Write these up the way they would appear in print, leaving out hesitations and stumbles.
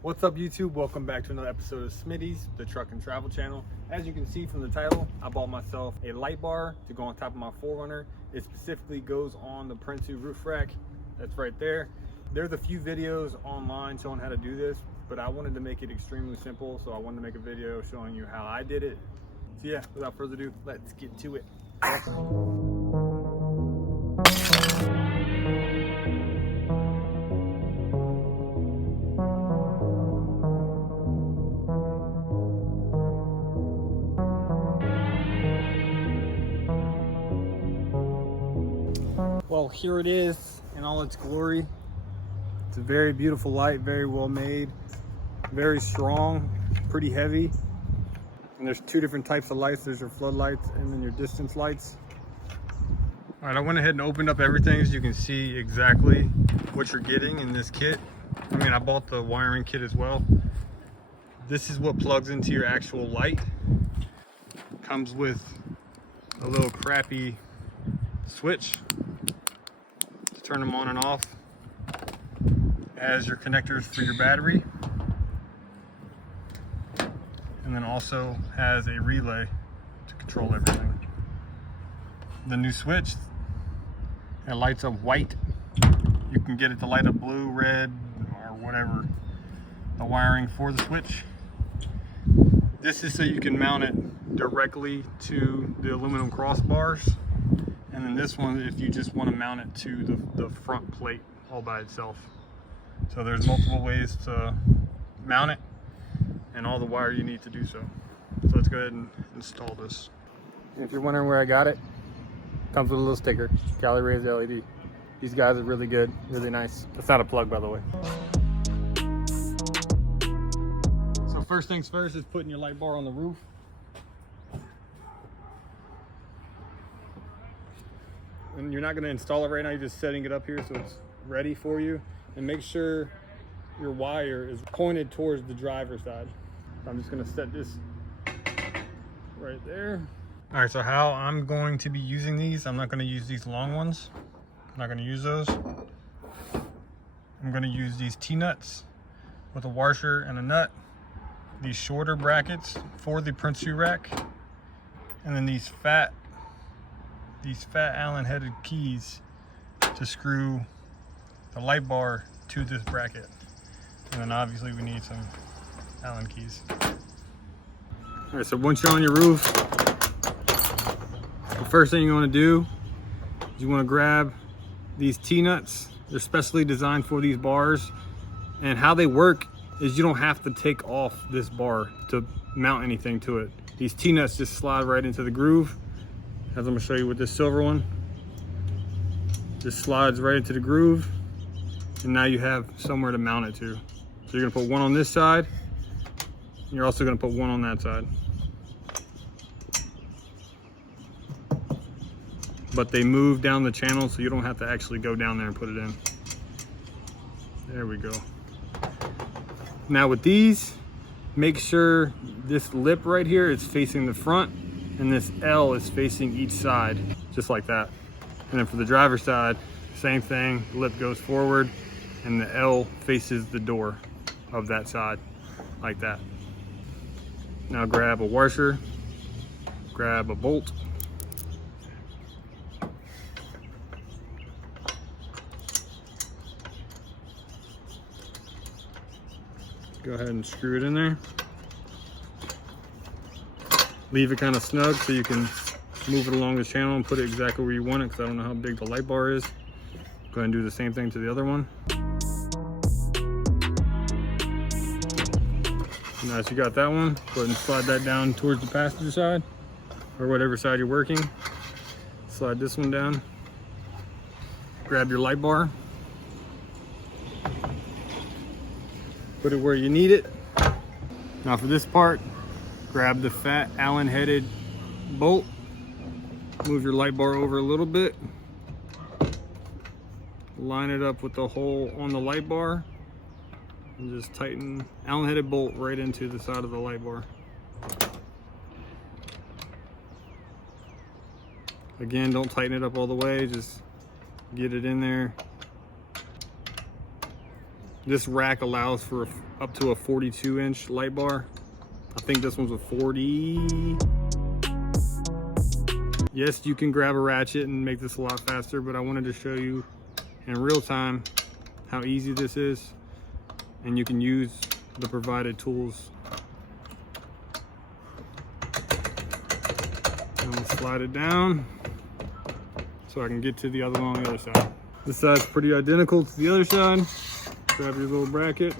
What's up YouTube? Welcome back to another episode of Smitty's, the truck and travel channel. As you can see from the title, I bought myself a light bar to go on top of my 4Runner. It specifically goes on the Prinsu roof rack. That's right there. There's a few videos online showing how to do this, but I wanted to make it extremely simple, so I wanted to make a video showing you how I did it. So yeah, without further ado, let's get to it. Well, here it is in all its glory. It's a very beautiful light, very well made, very strong, pretty heavy. And there's two different types of lights. There's your floodlights and then your distance lights. All right, I went ahead and opened up everything so you can see exactly what you're getting in this kit. I mean, I bought the wiring kit as well. This is what plugs into your actual light. Comes with a little crappy switch to turn them on and off. Has your connectors for your battery. And then also has a relay to control everything. The new switch, it lights up white. You can get it to light up blue, red, or whatever. The wiring for the switch. This is so you can mount it directly to the aluminum crossbars. And then this one, if you just want to mount it to the front plate all by itself. So there's multiple ways to mount it and all the wire you need to do so. So let's go ahead and install this. And if you're wondering where I got it, comes with a little sticker, Cali raised LED. These guys are really good, really nice. It's not a plug, by the way. So first things first is putting your light bar on the roof. And you're not going to install it right now, you're just setting it up here so it's ready for you. And make sure your wire is pointed towards the driver's side. I'm just going to set this right there. All right, so how I'm going to be using these, I'm not going to use these long ones. I'm not going to use those. I'm going to use these T-nuts with a washer and a nut. These shorter brackets for the Prinsu rack. And then these fat Allen headed keys to screw the light bar to this bracket. And then obviously we need some Allen keys. All right, so once you're on your roof, the first thing you want to do is you want to grab these T-nuts. They're specially designed for these bars. And how they work is you don't have to take off this bar to mount anything to it. These T-nuts just slide right into the groove. As I'm going to show you with this silver one. Just slides right into the groove. And now you have somewhere to mount it to. So you're going to put one on this side. And you're also going to put one on that side. But they move down the channel so you don't have to actually go down there and put it in. There we go. Now with these, make sure this lip right here is facing the front and this L is facing each side, just like that. And then for the driver's side, same thing, the lip goes forward and the L faces the door of that side, like that. Now grab a washer, grab a bolt. Go ahead and screw it in there. Leave it kind of snug so you can move it along the channel and put it exactly where you want it, because I don't know how big the light bar is. Go ahead and do the same thing to the other one. Now that you got that one, go ahead and slide that down towards the passenger side, or whatever side you're working. Slide this one down. Grab your light bar. Put it where you need it. Now for this part, grab the fat Allen headed bolt. Move your light bar over a little bit. Line it up with the hole on the light bar. And just tighten Allen headed bolt right into the side of the light bar. Again, don't tighten it up all the way, just get it in there. This rack allows for up to a 42-inch light bar. I think this one's a 40. Yes, you can grab a ratchet and make this a lot faster, but I wanted to show you in real time how easy this is, and you can use the provided tools. I'm gonna slide it down so I can get to the other one on the other side. This side's pretty identical to the other side. Grab your little bracket.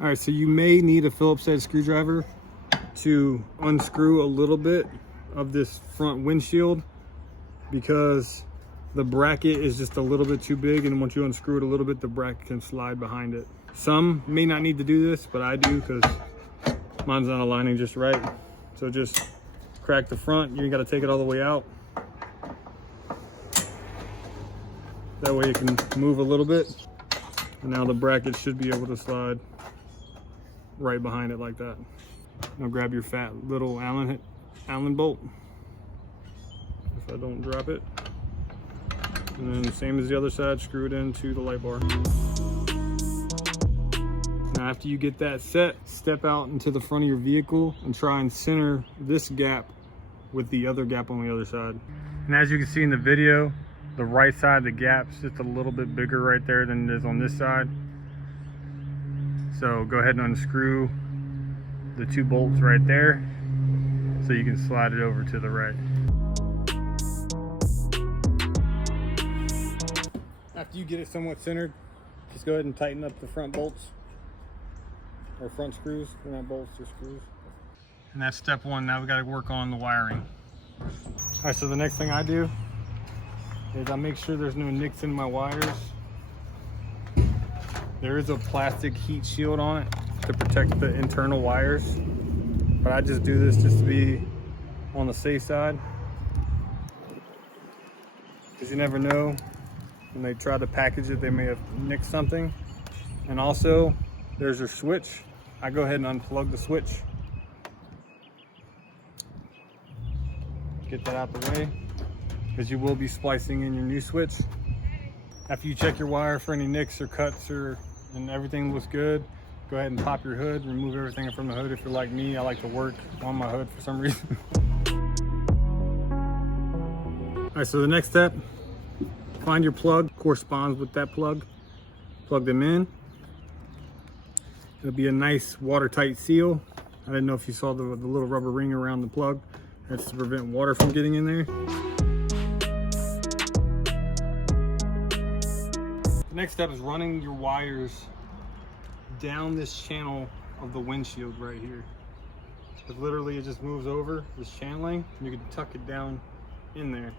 All right, so you may need a Phillips head screwdriver to unscrew a little bit of this front windshield, because the bracket is just a little bit too big, and once you unscrew it a little bit, the bracket can slide behind it. Some may not need to do this, but I do, because mine's not aligning just right. So just crack the front. You ain't got to take it all the way out. That way it can move a little bit. And now the bracket should be able to slide right behind it like that. Now grab your fat little Allen bolt, if I don't drop it. And then same as the other side, screw it into the light bar. Now after you get that set, step out into the front of your vehicle and try and center this gap with the other gap on the other side. And as you can see in the video, the right side of the gap's just a little bit bigger right there than it is on this side. So go ahead and unscrew the 2 bolts right there so you can slide it over to the right. After you get it somewhat centered, just go ahead and tighten up the front bolts, or front screws. They're not bolts, they're screws. And that's step 1. Now we got to work on the wiring. All right, so the next thing I do is I make sure there's no nicks in my wires. There is a plastic heat shield on it to protect the internal wires, but I just do this just to be on the safe side, because you never know, when they try to package it, they may have nicked something. And also, there's your switch. I go ahead and unplug the switch. Get that out the way, because you will be splicing in your new switch. After you check your wire for any nicks or cuts and everything looks good, go ahead and pop your hood, remove everything from the hood. If you're like me, I like to work on my hood for some reason. All right, so the next step, find your plug, corresponds with that plug, plug them in. It'll be a nice watertight seal. I didn't know if you saw the little rubber ring around the plug. That's to prevent water from getting in there. The next step is running your wires down this channel of the windshield right here. Because literally it just moves over this channeling, and you can tuck it down in there.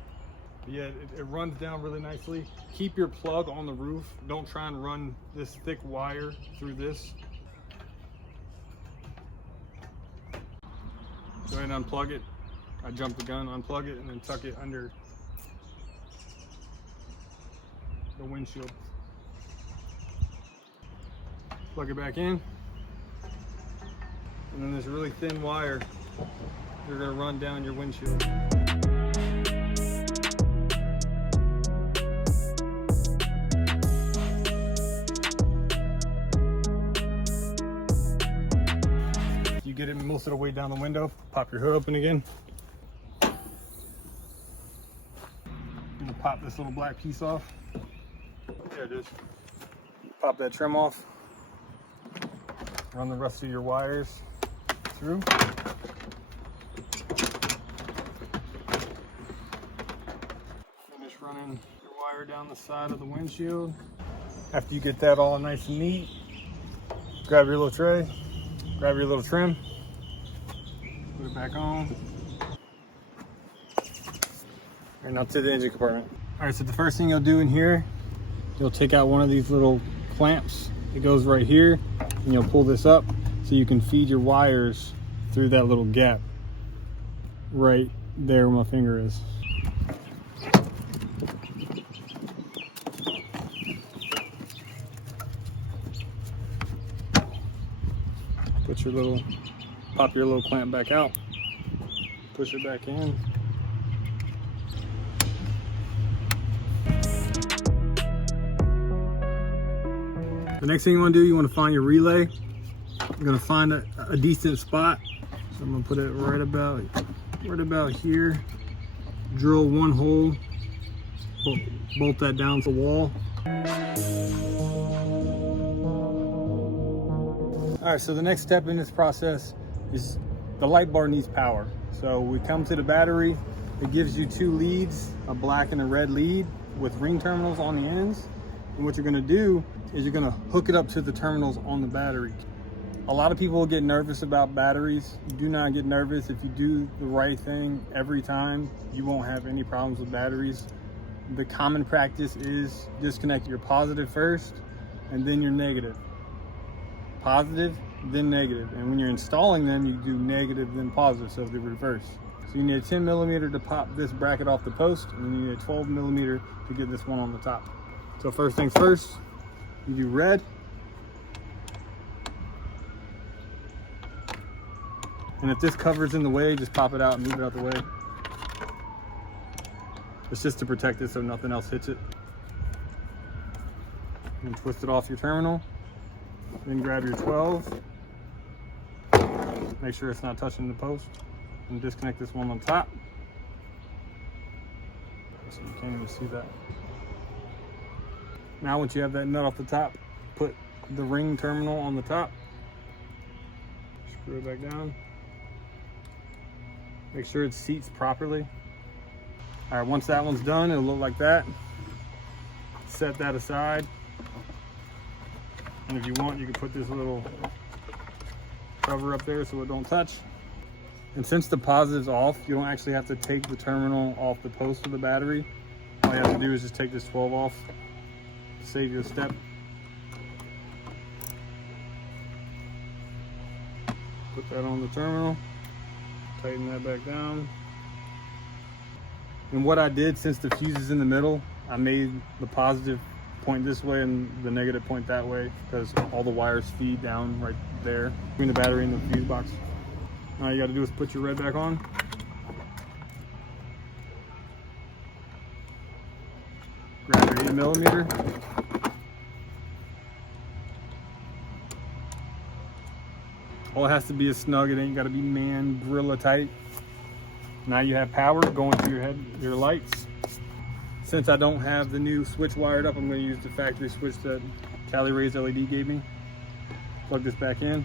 But yeah, it runs down really nicely. Keep your plug on the roof. Don't try and run this thick wire through this. Go ahead and unplug it. I jump the gun, unplug it, and then tuck it under the windshield. Plug it back in. And then this really thin wire, you're gonna run down your windshield. You get it most of the way down the window, pop your hood open again. I'm gonna pop this little black piece off. There it is. Pop that trim off. Run the rest of your wires through. Finish running your wire down the side of the windshield. After you get that all nice and neat, grab your little tray, grab your little trim, put it back on. And now to the engine compartment. All right, so the first thing you'll do in here, you'll take out one of these little clamps. It goes right here, and you'll pull this up so you can feed your wires through that little gap right there where my finger is. Pop your little clamp back out, push it back in. The next thing you want to do, you want to find your relay. You're going to find a decent spot. So I'm going to put it right about here. Drill one hole, bolt that down to the wall. All right, so the next step in this process is the light bar needs power. So we come to the battery. It gives you two leads, a black and a red lead with ring terminals on the ends. And what you're gonna do is you're gonna hook it up to the terminals on the battery. A lot of people get nervous about batteries. Do not get nervous. If you do the right thing every time, you won't have any problems with batteries. The common practice is disconnect your positive first and then your negative. Positive, then negative. And when you're installing them, you do negative, then positive, so the reverse. So you need a 10 millimeter to pop this bracket off the post, and then you need a 12 millimeter to get this one on the top. So first things first, you do red. And if this cover's in the way, just pop it out and move it out the way. It's just to protect it so nothing else hits it. And twist it off your terminal. Then grab your 12. Make sure it's not touching the post. And disconnect this one on top. So you can't even see that. Now once you have that nut off the top, put the ring terminal on the top. Screw it back down. Make sure it seats properly. All right, once that one's done, it'll look like that. Set that aside. And if you want, you can put this little cover up there so it don't touch. And since the positive's off, you don't actually have to take the terminal off the post of the battery. All you have to do is just take this 12 off, save your step. Put that on the terminal, tighten that back down. And what I did, since the fuse is in the middle, I made the positive point this way and the negative point that way, because all the wires feed down right there between the battery and the fuse box. All you got to do is put your red back on. Grab your 8 millimeter. All it has to be is snug. It ain't got to be man gorilla tight. Now you have power going through your lights. Since I don't have the new switch wired up, I'm going to use the factory switch that Cali LED gave me. Plug this back in.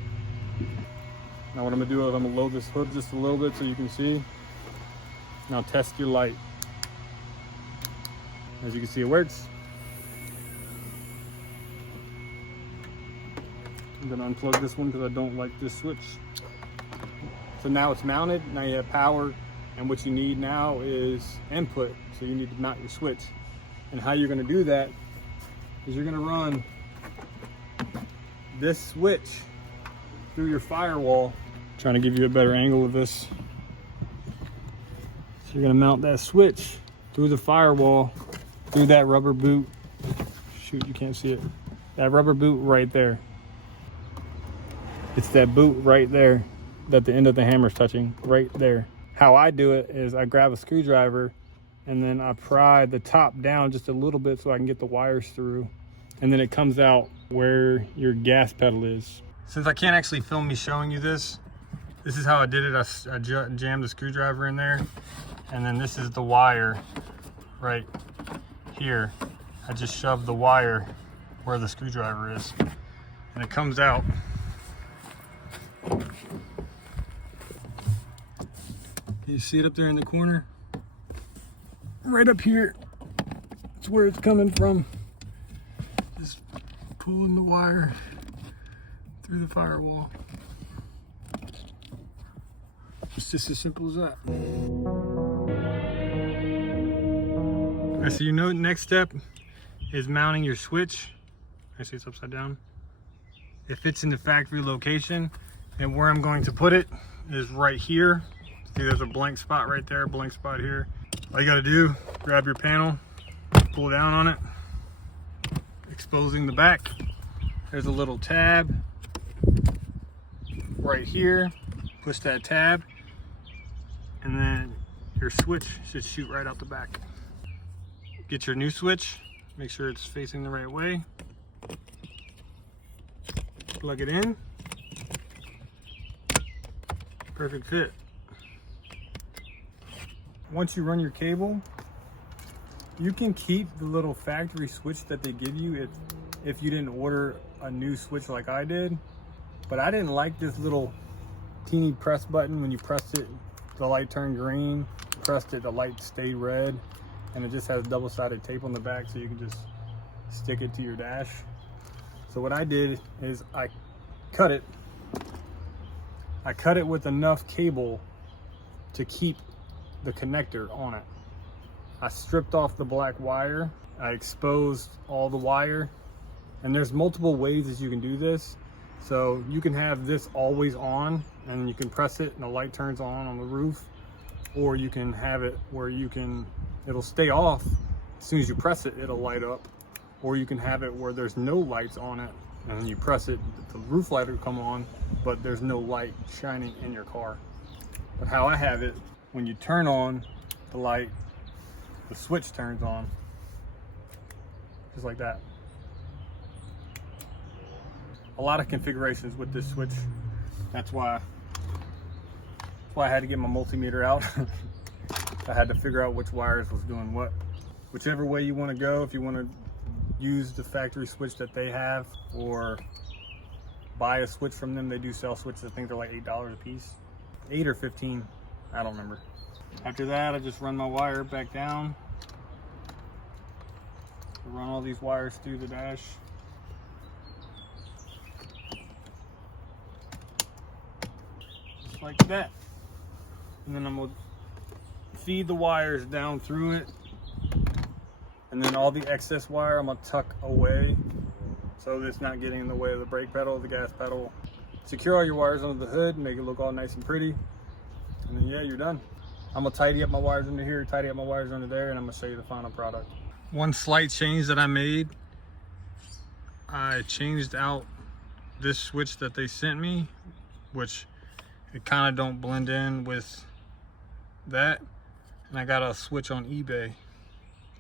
Now what I'm going to do is I'm going to load this hood just a little bit so you can see. Now test your light. As you can see, it works. I'm going to unplug this one because I don't like this switch. So now it's mounted. Now you have power. And what you need now is input. So you need to mount your switch. And how you're going to do that is you're going to run this switch through your firewall. Trying to give you a better angle of this. So you're going to mount that switch through the firewall, through that rubber boot. Shoot, you can't see it. That rubber boot right there. It's that boot right there that the end of the hammer's touching, right there. How I do it is I grab a screwdriver and then I pry the top down just a little bit so I can get the wires through. And then it comes out where your gas pedal is. Since I can't actually film me showing you this, this is how I did it. I jammed the screwdriver in there. And then this is the wire right here. I just shoved the wire where the screwdriver is. And it comes out. You see it up there in the corner? Right up here, it's where it's coming from. Just pulling the wire through the firewall. It's just as simple as that. All right, so next step is mounting your switch. I see it's upside down. It fits in the factory location, and where I'm going to put it is right here. See, there's a blank spot right there, blank spot here. All you gotta do, grab your panel, pull down on it, exposing the back. There's a little tab right here. Push that tab, and then your switch should shoot right out the back. Get your new switch, make sure it's facing the right way. plug it in. Perfect fit. Once you run your cable, you can keep the little factory switch that they give you if you didn't order a new switch like I did. But I didn't like this little teeny press button. When you pressed it, the light turned green. Pressed it, the light stayed red. And it just has double-sided tape on the back, so you can just stick it to your dash. So what I did is I cut it with enough cable to keep the connector on it. I stripped off the black wire. I exposed all the wire. And there's multiple ways that you can do this. So you can have this always on, and you can press it and the light turns on the roof. Or you can have it where it'll stay off. As soon as you press it, it'll light up. Or you can have it where there's no lights on it, and then you press it, the roof light will come on, but there's no light shining in your car. But how I have it, when you turn on the light, the switch turns on, just like that. A lot of configurations with this switch. That's why I had to get my multimeter out. I had to figure out which wires was doing what. Whichever way you want to go, if you want to use the factory switch that they have or buy a switch from them. They do sell switches. I think they're like $8 a piece. 8 or 15, I don't remember. After that, I just run my wire back down. Run all these wires through the dash. Just like that. And then I'm gonna feed the wires down through it. And then all the excess wire I'm gonna tuck away so that it's not getting in the way of the brake pedal, the gas pedal. Secure all your wires under the hood, make it look all nice and pretty. And then yeah, you're done. I'm gonna tidy up my wires under here, tidy up my wires under there, and I'm gonna show you the final product. One slight change that I made, I changed out this switch that they sent me, which it kind of don't blend in with that. And I got a switch on eBay.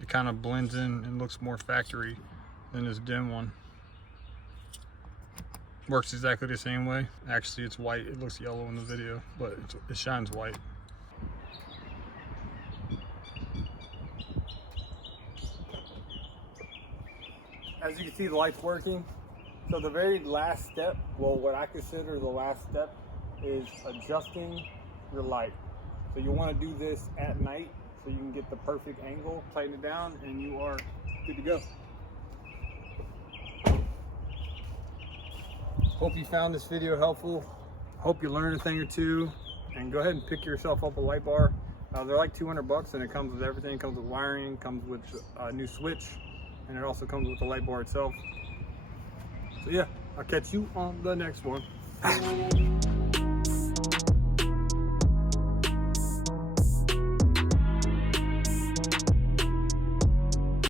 It kind of blends in and looks more factory than this dim one. Works exactly the same way. Actually, it's white. It looks yellow in the video, but it shines white. As you can see, the light's working. So the very last step, well, what I consider the last step, is adjusting your light. So you want to do this at night so you can get the perfect angle, tighten it down, and you are good to go. Hope you found this video helpful. Hope you learned a thing or two, and go ahead and pick yourself up a light bar. They're like 200 bucks, and it comes with everything. It comes with wiring, comes with a new switch, and it also comes with the light bar itself. So yeah, I'll catch you on the next one.